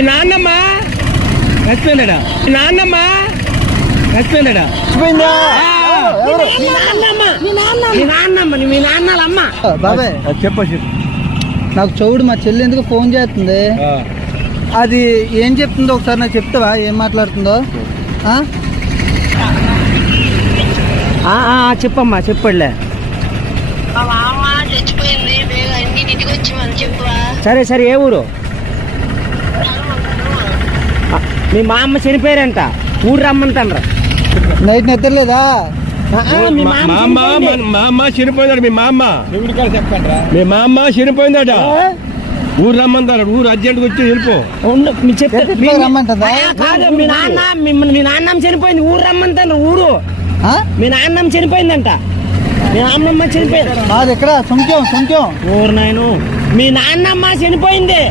మీ నాన్నమ్మ చచ్చిపోయిందడా? మీ నాన్నమ్మ చచ్చిపోయిందడా? మీ నాన్నమ్మ బాబాయ్ చెప్పు. నాకు చౌడు మా చెల్లి ఎందుకు ఫోన్ చేస్తుంది, అది ఏం చెప్తుందో ఒకసారి నాకు చెప్తావా? ఏం మాట్లాడుతుందో చెప్పమ్మా. చెప్పలే సరే సరే. ఏ ఊరు? మీ మా అమ్మ చనిపోయారంట, ఊరు రమ్మంటారు. నైట్ నిద్రలేదా? మా అమ్మ చనిపోయిందట. మీ మా అమ్మ చనిపోయిందట, ఊరు రమ్మంటారు. ఊరు అర్జెంట్గా వచ్చి వెళ్ళిపో. రమ్మంటుందా? కాదు, మీ నాన్నమ్మ చనిపోయింది, ఊరు రమ్మంటారు. ఊరు మీ నాన్నమ్మ చనిపోయిందంట. మీ నాన్నమ్మ చనిపోయింది. అది ఎక్కడ? సుంక్యం ఊరు నాయను, మీ నాన్నమ్మ చనిపోయింది.